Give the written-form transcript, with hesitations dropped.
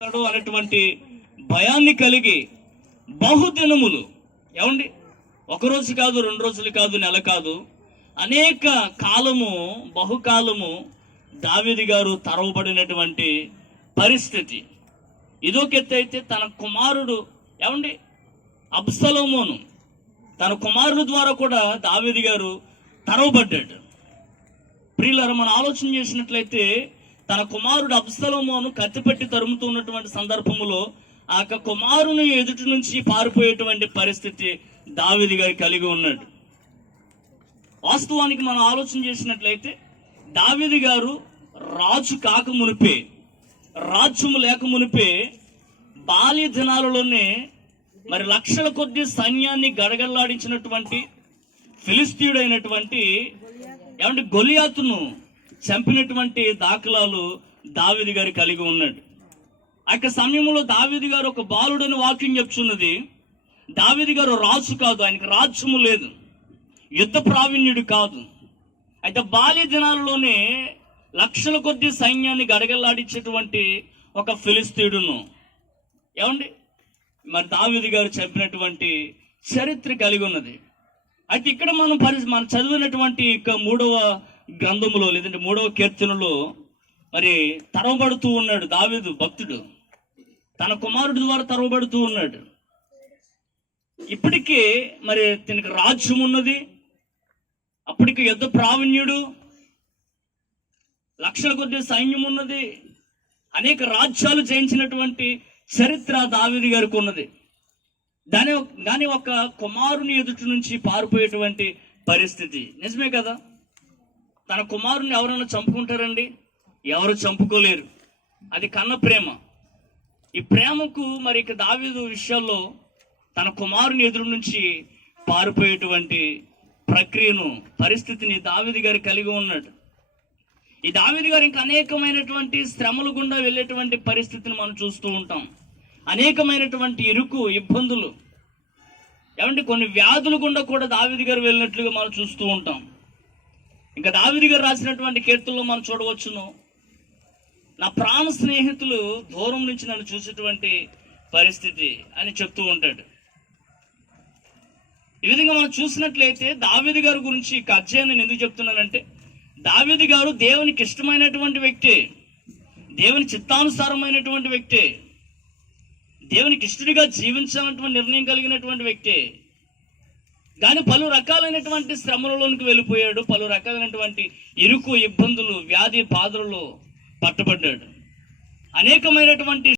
అనేటువంటి భయాన్ని కలిగి బహుదినములు, ఏమండి, ఒకరోజు కాదు, 2 రోజులు కాదు, నెల కాదు, అనేక కాలము, బహుకాలము దావీదు గారు తరవబడినటువంటి పరిస్థితి. ఇదొకెత్తైతే తన కుమారుడు, ఏమండి, అబ్సలోమును తన కుమారుడు ద్వారా కూడా దావీదు గారు తరవబడ్డాడు. ప్రియులారా, మనం ఆలోచన చేసినట్లయితే తన కుమారుడు అబ్సలోమును కత్తిపెట్టి తరుముతున్నటువంటి సందర్భంలో ఆ కుమారుని ఎదుటి నుంచి పారిపోయేటువంటి పరిస్థితి దావీదు గారు కలిగి ఉన్నాడు. వాస్తవానికి మనం ఆలోచన చేసినట్లయితే దావీదు గారు రాజు కాక మునిపే, రాజ్యము లేక మునిపే బాల్య దినాలలోనే మరి లక్షల కొద్ది సైన్యాన్ని గడగడలాడించినటువంటి ఫిలిస్తీయుడైనటువంటి, ఏమంటే, గొలియాతును చంపినటువంటి దాఖలాలు దావీదు గారు కలిగి ఉన్నాడు. ఆ యొక్క సమయంలో దావీదు గారు ఒక బాలుడని వాక్యం చెప్తున్నది. దావీదు గారు రాజు కాదు, ఆయనకి రాజ్యము లేదు, యుద్ధ ప్రావీణ్యుడు కాదు. అయితే బాల్య దినాలలోనే లక్షల కొద్ది సైన్యాన్ని గడగలాడించేటువంటి ఒక ఫిలిస్తీయుడును, ఏమండి, మరి దావీదు గారు చెప్పినటువంటి చరిత్ర కలిగి ఉన్నది. అయితే ఇక్కడ మనం చదివినటువంటి 3వ గ్రంథములో, లేదంటే 3వ కీర్తనలో మరి తరవబడుతూ ఉన్నాడు దావీదు భక్తుడు, తన కుమారుడి ద్వారా తరవబడుతూ ఉన్నాడు. ఇప్పటికే మరి తనకి రాజ్యం ఉన్నది, అప్పటికి యుద్ధ ప్రావీణ్యుడు, లక్షల కొద్ది సైన్యం ఉన్నది, అనేక రాజ్యాలు జయించినటువంటి చరిత్ర దావీదు గారికి ఉన్నది. దాని ఒక కుమారుని ఎదుటి నుంచి పారిపోయేటువంటి పరిస్థితి. నిజమే కదా? తన కుమారుని ఎవరైనా చంపుకుంటారండి? ఎవరు చంపుకోలేరు. అది కన్న ప్రేమ. ఈ ప్రేమకు మరి ఇక దావీదు విషయాల్లో తన కుమారుని ఎదురు నుంచి పారిపోయేటువంటి ప్రక్రియను, పరిస్థితిని దావీదు గారు కలిగి ఉన్నాడు. ఈ దావీదు గారు ఇంకా అనేకమైనటువంటి శ్రమలు గుండా వెళ్ళేటువంటి పరిస్థితిని మనం చూస్తూ ఉంటాం. అనేకమైనటువంటి ఇరుకు, ఇబ్బందులు, ఏమంటే కొన్ని వ్యాధులు గుండా కూడా దావీదు గారు వెళ్ళినట్లుగా మనం చూస్తూ ఉంటాం. ఇంకా దావీదు గారు రాసినటువంటి కీర్తనలో మనం చూడవచ్చును, నా ప్రాణ స్నేహితులు దూరం నుంచి నన్ను చూసేటువంటి పరిస్థితి అని చెప్తూ ఉంటాడు. ఈ విధంగా మనం చూసినట్లయితే దావీదు గారి గురించి అధ్యయనం నేను ఎందుకు చెప్తున్నానంటే, దావీదు గారు దేవునికి ఇష్టమైనటువంటి వ్యక్తి, దేవుని చిత్తానుసారమైనటువంటి వ్యక్తి, దేవునికి ఇష్టడిగా జీవించాలన్నటువంటి నిర్ణయం కలిగినటువంటి వ్యక్తి. కానీ పలు రకాలైనటువంటి శ్రమలలోనికి వెళ్ళిపోయాడు, పలు రకాలైనటువంటి ఇరుకు, ఇబ్బందులు, వ్యాధి బాధలలో పట్టబడ్డాడు. అనేకమైనటువంటి